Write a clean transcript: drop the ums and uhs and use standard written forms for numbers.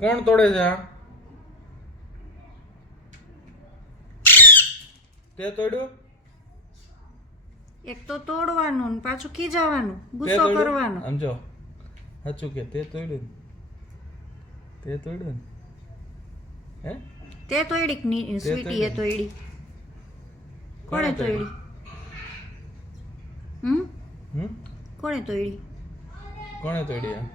કોણ તોડે છે આ? તે તોડ્યું? એક તો તોડવાનું ને પાછું ખીજાવાનું, તે ગુસ્સો તોડ્યું? કરવાનો. સમજો સાચું કે તે તોડ્યું ને? તે તોડ્યું ને? હે તે તોડી કે સ્વીટી એ તોડી? કોણે તોડી? હમ કોણે તોડી? કોણે તોડી આ?